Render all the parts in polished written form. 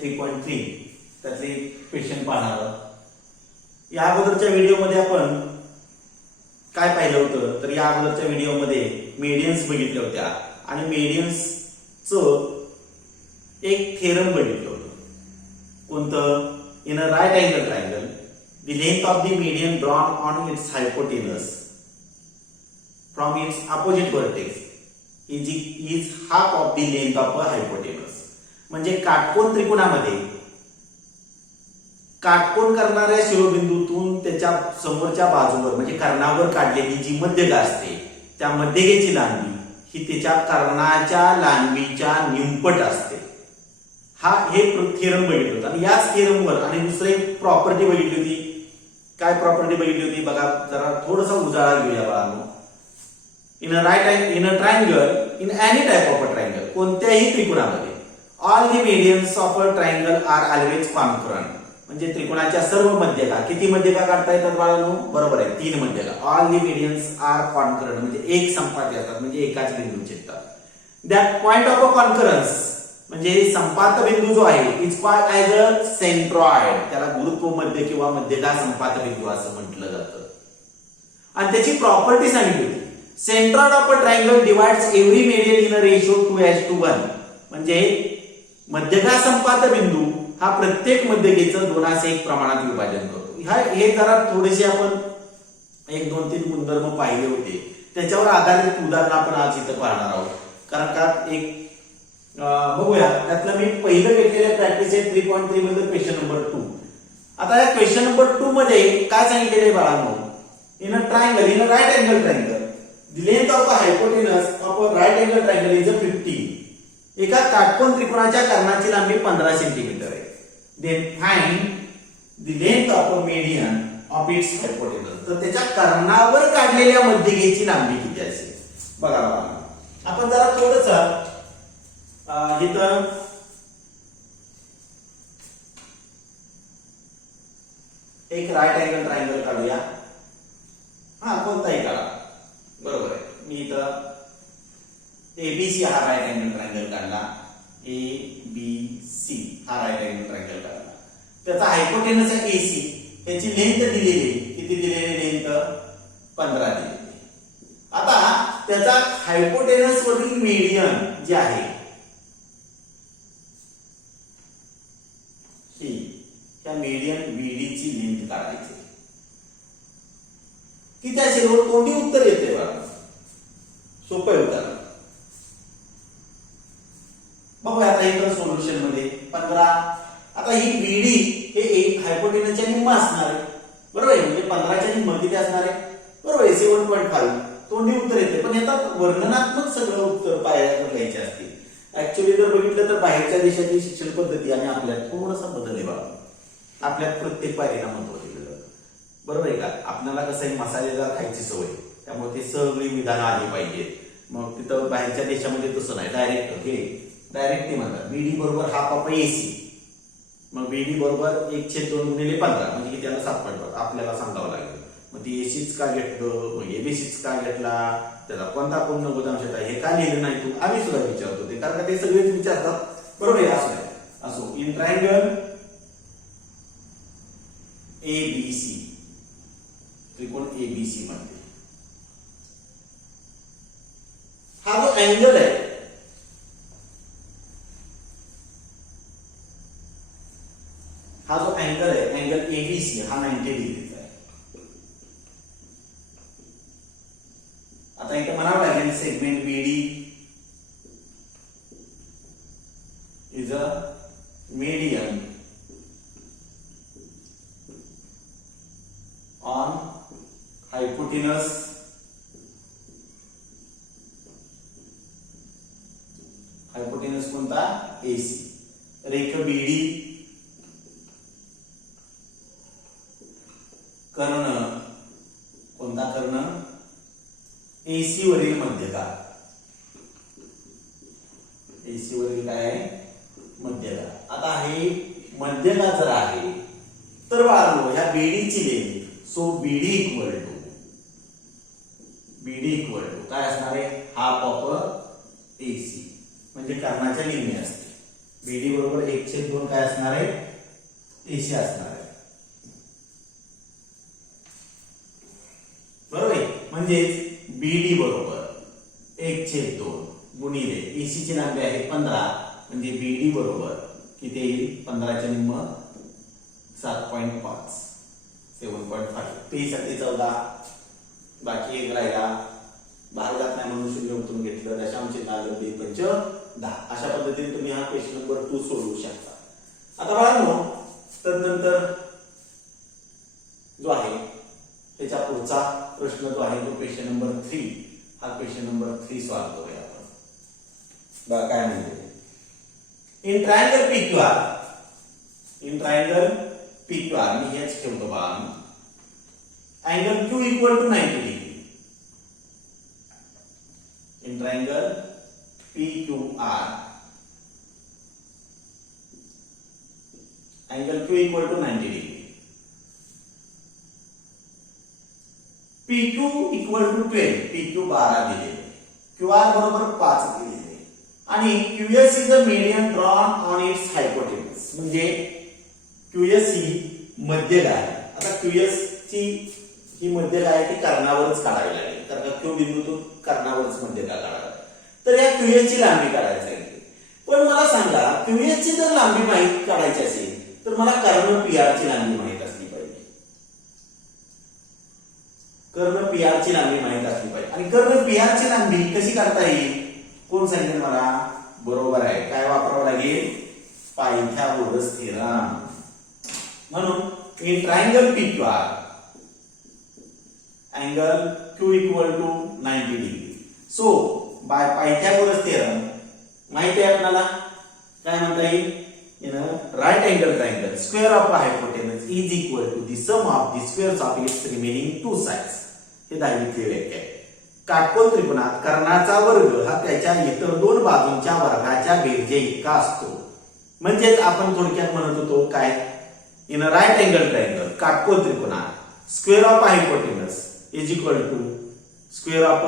3.3 त्यातले क्वेश्चन पाहणार आहोत। या अगोदरच्या व्हिडिओमध्ये आपण काय पाहिलं होतं, तर या अगोदरच्या व्हिडिओमध्ये मेडियन्स बघितल्या होत्या आणि मेडियन्सचं एक थेरम बघितलं होतं। कोणतं? In a right angle triangle the length of the median drawn on its hypotenuse from its opposite vertex is half of the length of a hypotenuse। म्हणजे काटकोन त्रिकोणामध्ये काटकोन करणाऱ्या शिरोबिंदूतून त्याच्या समोरच्या बाजूवर म्हणजे कर्णावर काढलेली जी मध्यगा असते त्या मध्यगेची लांबी ही त्याच्या कर्णाच्या लांबीच्या निमपट असते। हे थेरम बघितलं होतं आणि याच थेरमवर आणि दुसरी प्रॉपर्टी बघितली होती। काय प्रॉपर्टी बघितली होती बघा, जरा थोडासा उजाळा घेऊया बाळांनो। In a triangle in any type of a triangle, कोणत्याही त्रिकोणामध्ये all the medians of a triangle are always concurrent. म्हणजे त्रिकोणाच्या सर्व मध्यगा, किती मध्यगा काढता येतात बाळांनो? बरोबर आहे, 3 मध्यगा। ऑल द मीडियन्स आर कॉन्करंट म्हणजे एक संपाती असतात, म्हणजे एकाच बिंदूचे येतात। That point of a concurrence म्हणजे संपात बिंदू जो आहे is called as a centroid, त्याला गुरुत्व मध्य किंवा मध्यगा संपात बिंदू असं म्हटलं जातं। आणि त्याची प्रॉपर्टी सांगितली होती, centroid of a triangle divides every median in a ratio 2:1, म्हणजे मध्यगा संपात बिंदू हा प्रत्येक मध्यगेचं 2:1 प्रमाणात विभाजन करतो। हे जरा थोडेसे आपण 1-2-3 गुणधर्म पाहिले होते, त्याच्यावर आधारित उदाहरण आपण आज इथं पाहणार आहोत। कारण का एक बघूया, त्यातलं मी पहिलं घेतलेलं प्रॅक्टिस आहे 3.3 मध्ये क्वेश्चन नंबर 2। आता या क्वेश्चन नंबर 2 मध्ये काय सांगितलेलं आहे बाळांनो? In a right angle triangle the length of a hypotenuse of a right angle triangle is 15। एका काटकोन त्रिकोणाच्या कर्णाची लांबी 15 सेंटीमीटर आहे। Then find the length of a median of its hypotenuse, तर त्याच्या कर्णावर काढलेल्या मध्यगेची लांबी किती असेल? बघा आपण जरा थोडंसं इथं एक राईट अँगल ट्रायंगल काढूया। कोणताही काढा, बरोबर आहे। मी इथं एबीसी हा राईट अँगल ट्रायंगल काढला, एबीसी हा राईट अँगल ट्रायंगल काढला। त्याचा हायपोटेनस आहे एसी, त्याची लेंथ दिलेली आहे, किती दिलेली लेंथ? 15 दिलेली। आता त्याचा हायपोटेनस वरील मीडियन जे आहे त्या मीडियन बीडीची लेंथ काढायची की त्या शेवट कोणती उत्तर येते बघा, सोपं उत्तर बघूया। आता इथं सोल्युशन मध्ये 15, आता ही बीडी हे एक हायपोटेनसच्या निम्मा असणार आहे, बरोबर आहे। म्हणजे 15च्या निम्मा किती असणार आहे? बरोबर आहे, 7.5 तोंडी उत्तर येते। पण यात वर्णनात्मक सगळं उत्तर पाहायला घ्यायचे असते। ऍक्च्युअली जर बघितलं तर बाहेरच्या देशाची शिक्षण पद्धती आणि आपल्यात थोडासा बदल आहे बघा। आपल्यात प्रत्येक पायरीला महत्व दिलं जातं, बरोबर आहे का? आपल्याला कसं आहे, मसालेदार खायची सवय, त्यामुळे ते सगळी विधानं आली पाहिजेत। मग तिथं बाहेरच्या देशामध्ये तसं नाही, डायरेक्ट ते म्हणतात बीडी बरोबर हाफ ऑफ एसी, मग बीडी बरोबर 1/2 गुणिले 15 म्हणजे की त्याला 7 पडतात। आपल्याला सांगावं लागेल मग ती एसीच का घेतलं, मग एबीसीच का घेतला, त्याला कोणता कोण नव्वदांश आहे, हे का लिहिलं नाही तू? आम्ही सुद्धा विचारतो ते, कारण का ते सगळेच विचारतात, बरोबर आहे। असो इन ट्रायंगल एबीसी, त्रिकोण एबीसी मध्ये हा जो अँगल आहे, हा जो अँगल आहे, अँगल एबीसी हा 90 डिग्रीचा आहे। आता इथं म्हणावं लागेल segment BD is a median on hypotenuse कोणता? AC। रेख बीडी कर्ण कोणता? कर्ण AC वरील मध्यगा, AC वरील काय आहे? मध्यगा। आता हे मध्यगा जर आहे तर बाळांनो ह्या बीडीची length, so B D equal to काय असणार आहे? हाफ ऑफ एसी, म्हणजे कर्णाच्या निम्मे असते। बीडी बरोबर 1/2 काय असणार आहे, एसी असणार आहे. बरोबर आहे. म्हणजेच बीडी बरोबर 1/2 गुणिले एसी ची लांबी आहे 15, म्हणजे बीडी बरोबर किती येईल, 15 चे निम्म 7.5 7.5. पी साठी 14, बाकी एक राहिला, बाहेर जात नाही म्हणून 0 उतरून घेतलं, दशांश चिन्ह आलं, 2 5 10. अशा पद्धतीने तुम्ही हा क्वेश्चन नंबर 2 सोडवू शकता. आता बाळांनो, तदनंतर जो आहे त्याच्या पुढचा प्रश्न जो आहे तो क्वेश्चन नंबर 3. हा क्वेश्चन नंबर 3 सॉल्व्ह करूया आपण. बघा काय म्हणते, इन ट्रायंगल PQR मी हेच ठेवतो बघा, angle Q equal to 90 degree. In triangle PQR angle Q equal to 90 degree. PQ equal to 12, PQ 12 दिलेले, QR बरोबर 5 दिलेले, आणि QS is a median drawn on it's hypotenuse. म्हणजे QS ही मध्यगा आहे. आता QS ची ही मध्यगा आहे ती कर्णावरच काढावी लागेल, कारण का Q बिंदूतून कर्णावरच मध्यगा काढावी. तर या QS ची लांबी काढायची आहे. पण मला सांगा, QS ची जर लांबी माहित काढायची असेल तर मला कर्ण PR ची लांबी माहित असली पाहिजे. कर्ण PR ची लांबी माहित असली पाहिजे. आणि कर्ण PR ची लांबी कशी काढता येईल, कोण सांगेल मला? बरोबर आहे, काय वापरावं लागेल? Pythagoras theorem. म्हणून in triangle PQR angle Q equal to 90 degree. So by Pythagoras theorem माहित आहे आपल्याला, काय म्हणता येईल? In right angle triangle square of hypotenuse is equal to the sum of the squares of its remaining 2 sides. हे दाखविले व्याख्या आहे. काटकोन त्रिकोणात कर्णाचा वर्ग हा त्याच्या इतर 2 बाजूंच्या वर्गाच्या बेरजे इतका असतो. म्हणजे आपण थोडक्यात म्हणत होतो काय, इन राईट अँगल ट्रायंगल काटकोन त्रिकोणात square of hypotenuse is equal to square of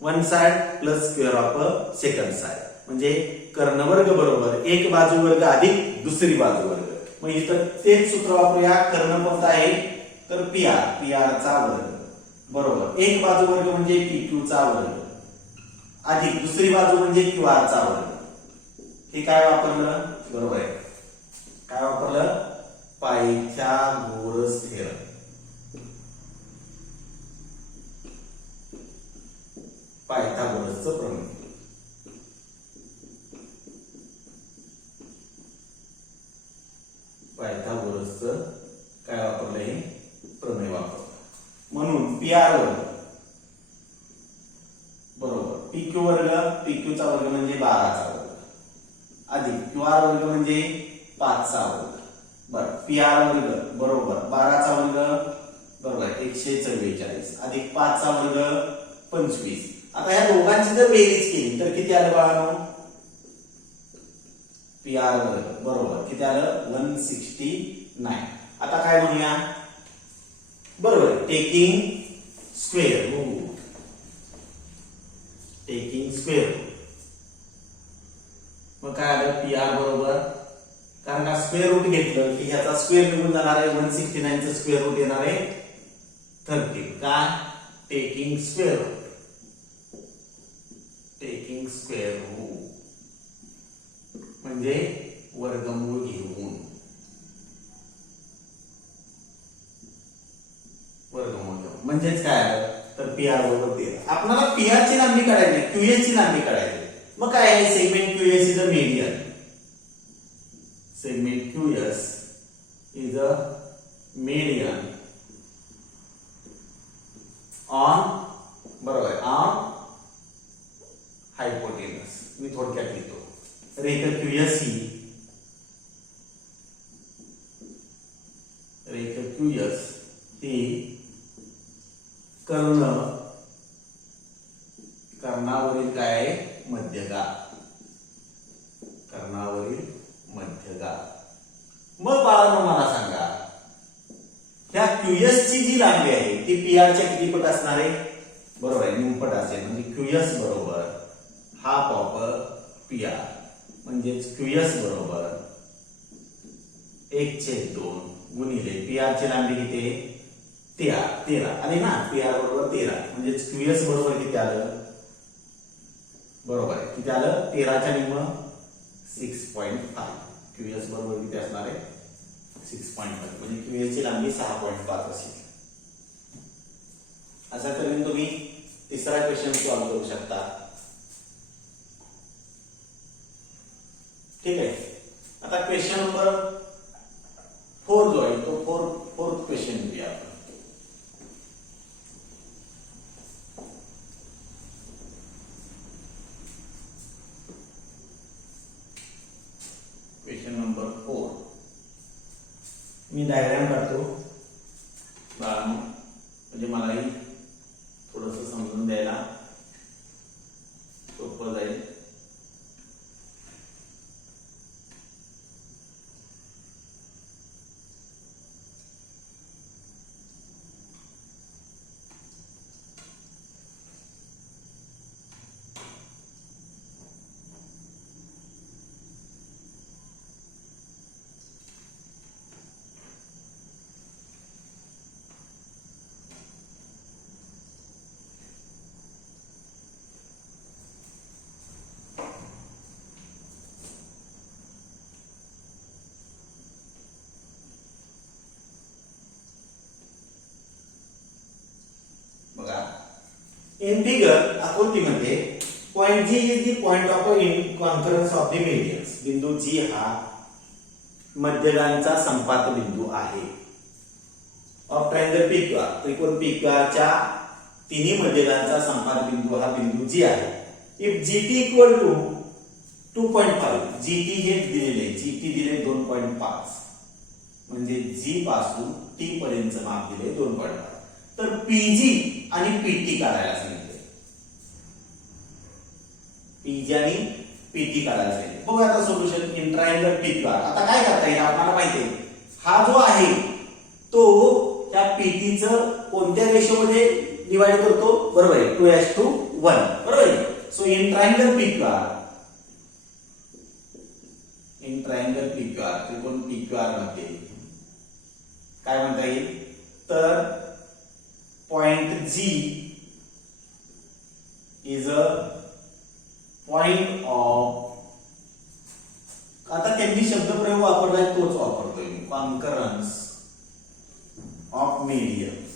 one side plus square of second side. म्हणजे कर्णवर्ग बरोबर एक बाजू वर्ग अधिक दुसरी बाजू वर्ग. मग इथं तेच सूत्र वापरूया. कर्ण कोणता आहे तर PR चा वर्ग बरोबर एक बाजू वर्ग म्हणजे PQ चा वर्ग अधिक दुसरी बाजू म्हणजे QR चा वर्ग. हे काय वापरलं? बरोबर आहे, काय वापरलं? Pythagoras theorem. पायथागोरसचं प्रमेय. पायथागोरसचं काय वापरलंय? प्रमेय वापरलं. म्हणून PR वर्ग बरोबर PQ वर्ग, PQ चा वर्ग म्हणजे 12 चा वर्ग अधिक QR वर्ग म्हणजे 5 चा वर्ग. बरं, PR वर्ग बरोबर 12 चा वर्ग बरोबर 144 अधिक 5 चा वर्ग 25. आता या दोघांची जर बेरीज केली तर किती आलं बाळांनो? PR वर्ग बरोबर किती आलं? 169. आता काय म्हणूया? बरोबर taking square root. Taking square root मग काय आलं? PR बरोबर, कारण का स्क्वेअर रूट घेतलं की ह्याचा स्क्वेअर निघून जाणार आहे, 169 चं स्क्वेअर रूट येणार आहे 30. काय? Taking square root. Taking square root म्हणजे वर्गमूळ घेऊन. वर्गमूळ घेऊन म्हणजेच काय आलं तर PR बरोबर 13. आपल्याला PR ची लांबी काढायची, QS ची लांबी काढायची. मग काय आहे? Segment QS is a median. Segment QS is a median on बरोबर ऑन हायपोटेनस. मी थोडक्यात लिहितो. रेखा QS ही रेखा QS ही कर्णावरील काय मध्यगा. कर्णावरील मध्यगा. मग बाळांनो मला सांगा, ह्या QS ची जी लांबी आहे ती PR च्या किती पट असणार आहे? बरोबर आहे, निमपट असेल. म्हणजे QS बरोबर हाफ ऑफ PR. म्हणजेच QS बरोबर 1/2 गुणिले PR ची लांबी किती आहे 13 आली ना, PR बरोबर 13 म्हणजेच QS बरोबर किती आलं, बरोबर आहे किती आलं 13 च्या निम्म 6.5. QS बरोबर किती असणार आहे 6.5 म्हणजे QS ची लांबी 6.5 असेल. अशा तऱ्हेने तुम्ही तिसरा क्वेश्चन सॉल्व्ह करू शकता. ठीक आहे. आता क्वेश्चन नंबर 4 जो आहे तो फोर्थ क्वेश्चन घेऊया आपण. क्वेश्चन नंबर 4 मी डायग्राम काढतो म्हणजे मलाही थोडंसं समजून द्यायला सोपं जाईल. In figure आकृतीमध्ये point G is the point of concurrence of the medians. बिंदू G हा मध्यगांचा संपात बिंदू आहे. ऑफ ट्रायंगल PQR त्रिकोण PQR च्या तिन्ही मध्यगांचा संपात बिंदू हा बिंदू G आहे. If GT equal to 2.5 GT हे दिलेले GT दिले 2.5 म्हणजे G पासून T पर्यंत माप दिले 2.5 तर PG आणि PT काढायला सांगितले. PG आणि PT काढायला सांगितले. बघा आता सोल्युशन इन ट्रायंगल PQR. आता काय करता येईल आपल्याला माहिती आहे हा जो आहे तो त्या PT चं कोणत्या रेशोमध्ये डिवाइड करतो, बरोबर आहे 2:1 बरोबर आहे. सो इन ट्रायंगल PQR त्रिकोण PQR मध्ये काय म्हणता येईल तर point G is a point of, आता त्यांनी शब्दप्रयोग वापरलाय तोच वापरतोय कॉन्करन्स ऑफ मीडियम्स.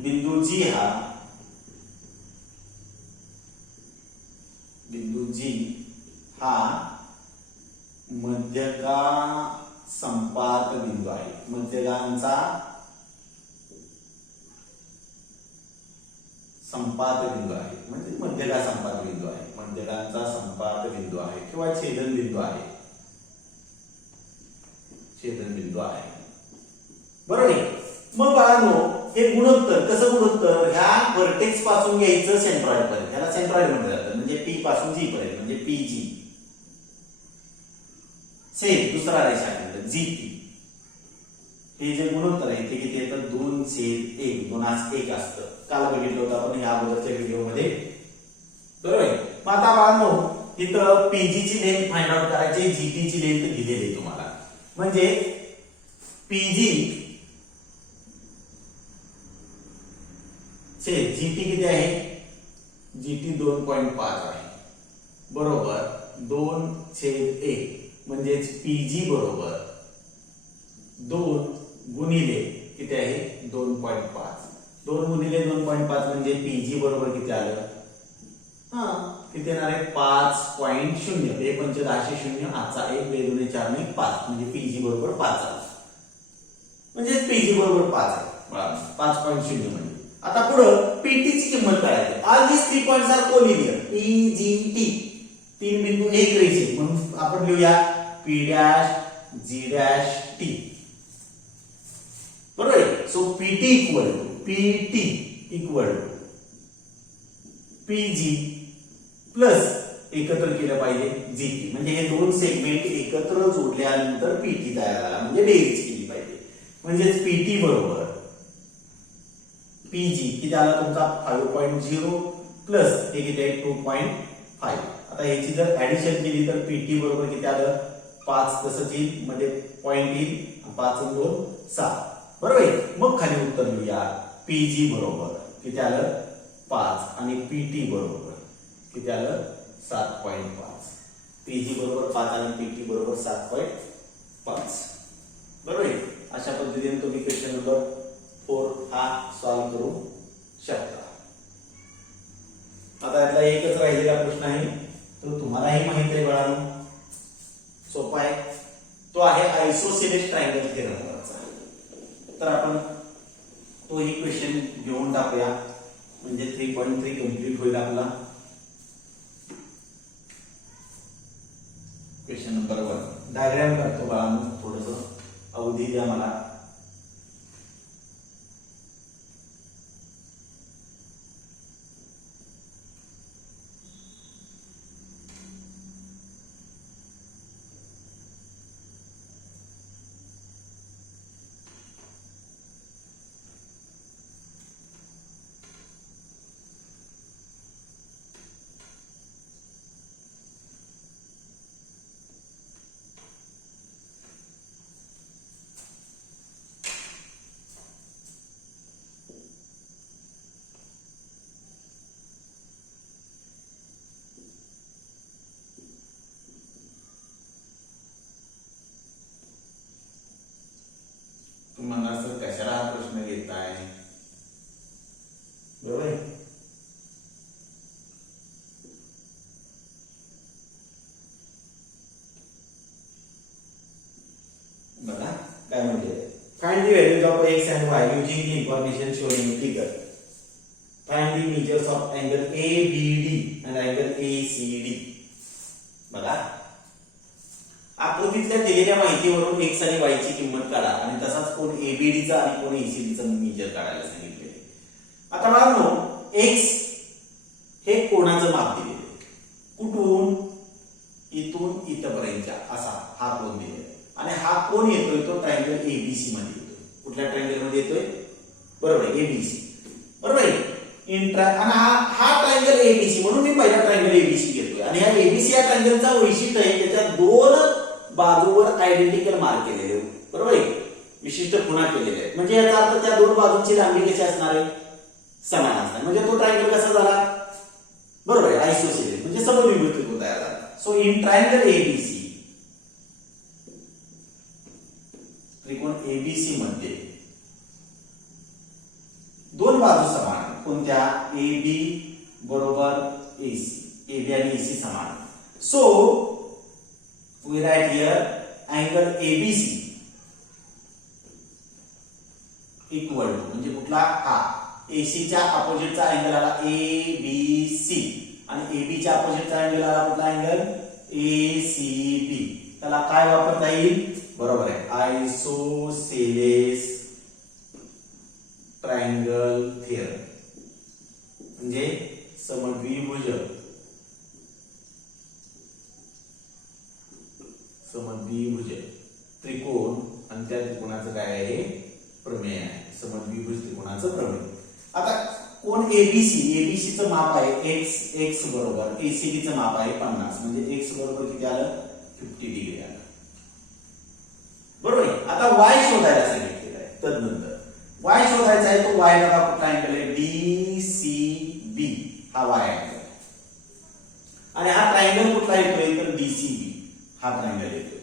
बिंदू G हा मध्यगा संपात बिंदू आहे. मध्यगांचा संपात बिंदू आहे म्हणजे मध्यगा संपात बिंदू आहे. मध्यगांचा संपात बिंदू आहे किंवा छेदन बिंदू आहे. बरोबर आहे. मग बाळांनो हे गुणोत्तर कसं, गुणोत्तर ह्या व्हर्टेक्स पासून घ्यायचं सेंट्रॉइड पर्यंत, ह्याला सेंट्रॉइड म्हटलं जातं म्हणजे P पासून G पर्यंत म्हणजे PG सेम दुसरा रेषाखंड GT. हे जे गुणोत्तर आहे ते किती येतं 2/1 2:1 असतं. काल बघितलं होतं आपण या अगोदरच्या व्हिडिओमध्ये, बरोबर आहे. मग आता बाळांनो इथं PG ची लेंथ फाइंड आउट करायची, GT ची लेंथ दिलेली आहे तुम्हाला. म्हणजे PG चे GT किती आहे, GT 2.5 आहे बरोबर 2/1 म्हणजेच PG बरोबर 2 गुणिले किती आहे 2.5. 2 गुणिले 2.5 म्हणजे PG बरोबर किती आलं, किती येणार आहे 5.0. 5×10 आजचा 1 2 4 5 म्हणजे PG बरोबर 5 आलं. म्हणजे PG बरोबर 5 आहे 5.0 म्हणजे. आता पुढं PT ची किंमत काढायची. ऑल दिस 3 पॉइंट्स आर कोलिनियर. PGT तीन बिंदू एक रेषेत म्हणून आपण लिहूया P'G'T बरोबर आहे. So PT equal to PG plus एकत्र केलं पाहिजे GT म्हणजे हे दोन सेगमेंट एकत्र जोडल्यानंतर PT तयार झाला म्हणजे बेरीज केली पाहिजे. म्हणजेच PT बरोबर PG किती आला तुमचा 5.0 प्लस हे किती आहे 2.5. आता याची जर ऍडिशन केली तर पीटी बरोबर किती आलं 5, तसंच येईल मध्ये पॉइंट येईल 5 आणि 2 6 बरोबर आहे. मग खाली उत्तर लिहूया पीजी बरोबर किती आलं 5 आणि पीटी बरोबर किती आलं 7.5. पीजी बरोबर 5 आणि पीटी बरोबर 7.5 बरोबर आहे. अशा पद्धतीने तुम्ही क्वेश्चन नंबर 4 हा सॉल्व्ह करू शकता. आता यातला एकच राहिलेला प्रश्न आहे तो तुम्हालाही माहित आहे बाळांनो, सोपा आहे. तो आहे आयसोसेलेस ट्रायंगल थेरमचा. तर आपण तोही क्वेश्चन घेऊन टाकूया म्हणजे 3.3 कंप्लीट होईल आपला. क्वेश्चन नंबर 1 डायग्राम करतो बाळांनो, थोडंसं अवधी द्या मला. तुम्हाला सर कशाला हा प्रश्न घेताय बरोबर आहे. बघा काय म्हणते, find the values of x and y using the information shown in figure. Find the measures of angle ABD and angle ACD. बघा आकृतीतल्या दिलेल्या माहितीवरून x आणि y ची किंमत काढा आणि तसाच कोण ABD चा आणि कोण ACD चा मेजर काढायला सांगितले. आता बाळांनो x हे कोणाचं माप दिलेलं आहे, कुठून इथून इथपर्यंतच्या असा हा कोण दिलेला आहे आणि हा कोण येतोय तो ट्रायंगल ABC मध्ये येतोय. कुठल्या ट्रायंगल मध्ये येतोय बरोबर आहे ABC बरोबर आहे. आणि हा ट्रायंगल ABC म्हणून मी पहिला ट्रायंगल ABC घेतोय आणि या ABC या ट्रायंगलचा वैशिष्ट्य आहे त्याच्या दोन बाजूवर आयडेंटिकल मार्क केलेले बरोबर आहे, विशिष्ट खुणा केलेल्या आहेत. म्हणजे याचा अर्थ त्या दोन बाजूंची लांबी कशी असणार आहे समान असणार. म्हणजे तो ट्रायंगल कसा झाला बरोबर आहे आयसोसेलेस म्हणजे समद्विभुज त्रिकोण तयार झाला. सो इन ट्रायंगल ABC त्रिकोण ABC मध्ये दोन बाजू समान कोणत्या AB बरोबर AC, AB आणि AC समान. So we write here angle ABC equal to म्हणजे कुठला हा AC च्या अपोजिटचा अँगल आला ABC आणि AB च्या अपोजिटचा अँगल आला कुठला अँगल ACB. त्याला काय वापरता येईल बरोबर आहे आयसोसेलेस ट्रायंगल थिअरम म्हणजे समद्विभुज त्रिकोण आणि त्या त्रिकोणाचं काय आहे प्रमेय आहे, समद्विभुज त्रिकोणाचं प्रमेय. आता कोण ABC चं माप आहे x बरोबर ACD चं माप आहे 50 म्हणजे x बरोबर किती आलं 50 डिग्री आलं बरोबर आहे. आता y शोधायला सांगितलेलं आहे. तदनंतर y शोधायचा आहे तो y बघा कुठला अँगल आहे DCB हा y अँगल आणि हा ट्रायंगल कुठला येतोय तर DCB हा ट्रायंगल येतोय.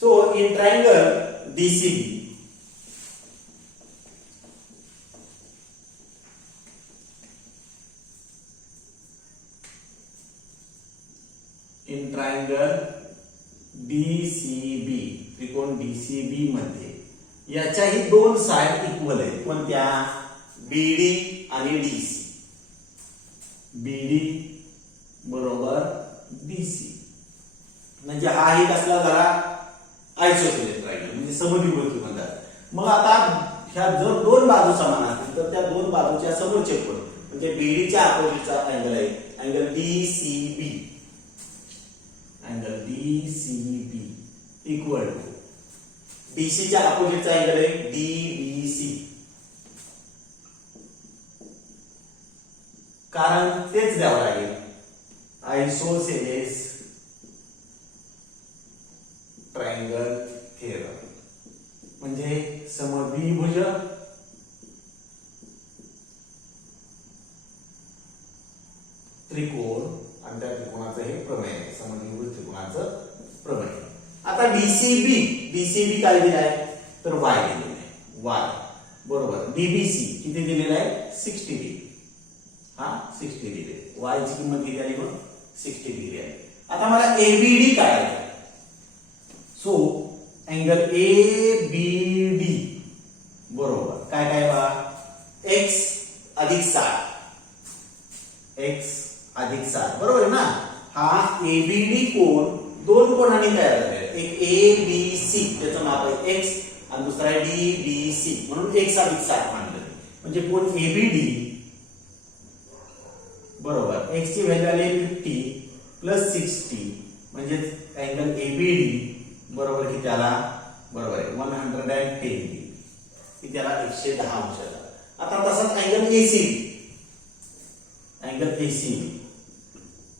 So in triangle DCB in triangle DCB त्रिकोण DCB मध्ये याच्याही दोन साइड इक्वल आहेत कोणत्या BD आणि DC. BD बरोबर DC म्हणजे हा ही कसला झाला आयसोसेलेस ट्रायंगल म्हणजे समद्विभुज त्रिकोण. मग आता ह्या जर दोन बाजू समान असतील तर त्या दोन बाजूच्या समोरचे कोण म्हणजे BD च्या अपोजिटचा अँगल आहे angle DCB equal to DC च्या अपोजिटचा अँगल आहे DBC कारण तेच द्यावं लागेल. आयसोसेलेस ट्रायंगल थेरम म्हणजे समद्विभुज त्रिकोण आणि त्या त्रिकोणाचं हे प्रमेय आहे, समद्विभुज त्रिकोणाचं प्रमेय. आता डीसीबी काय दिलं आहे तर वाय दिलेलं आहे, वाय बरोबर. डीबीसी किती दिलेलं आहे 60 डिग्री, हा 60 डिग्री. वाय ची किंमत किती आली मग 60 डिग्री आहे. आता मला एबीडी काढायचं आहे. सो अँगल एबीडी बरोबर काय काय बघा x अधिक 60 बरोबर आहे ना. हा एबीडी कोण दोन कोणांनी तयार झालेला आहे. एक एबीसी त्याचं माप आहे x आणि दुसरा आहे डीबीसी म्हणून x अधिक 60 मानलं. म्हणजे कोण एबीडी बरोबर x ची व्हॅल्यू आली 50 प्लस 60 म्हणजे अँगल एबीडी बरोबर किती आला बरोबर आहे 110 डिग्री, की त्याला 110 अंश आला. आता तसाच अँगल एसीबी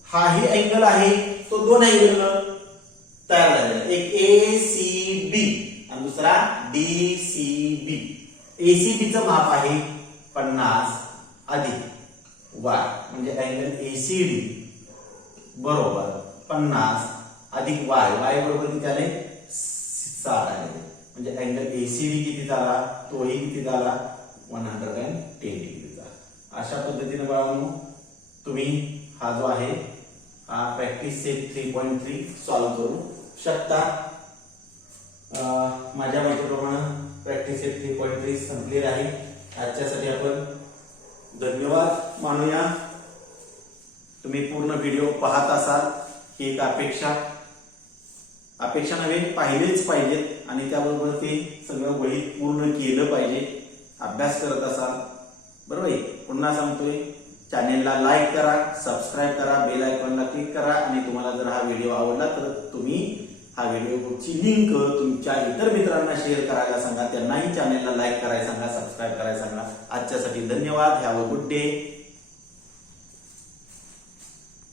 हाही अँगल आहे, तो दोन अँगल तयार झालेला, एक एसीबी आणि दुसरा डीसीबी. एसीबी चं माप आहे 50 अधिक वाय म्हणजे अँगल एसीडी बरोबर 50 अधिक वाय, वाय बरोबर किती आले 60 आले. म्हणजे अँगल एसीडी किती झाला तोही किती झाला 110 डिग्रीचा. अशा पद्धतीने बाळांनो तुम्ही हा जो आहे हा प्रॅक्टिस सेट 3.3 सॉल्व्ह करू शकता. माझ्या माहितीप्रमाणे प्रॅक्टिस सेट 3.3 संपलेला आहे. आजच्यासाठी आपण धन्यवाद मानूया. तुम्ही पूर्ण व्हिडिओ पाहत असाल ही एक अपेक्षा नव्हे, पाहिलेच पाहिजेत आणि त्याबरोबर ते सगळं वहीत पूर्ण केलं पाहिजे. अभ्यास करत असाल बरोबर आहे. पुन्हा सांगतोय चॅनेलला लाईक करा, सबस्क्राईब करा, बेल आयकॉनला क्लिक करा आणि तुम्हाला जर हा व्हिडिओ आवडला तर तुम्ही हा व्हिडिओची लिंक तुमच्या इतर मित्रांना शेअर करायला सांगा, त्यांनाही चॅनेलला लाईक करायला सांगा, सबस्क्राईब करायला सांगा. आजच्यासाठी धन्यवाद. Have a good day.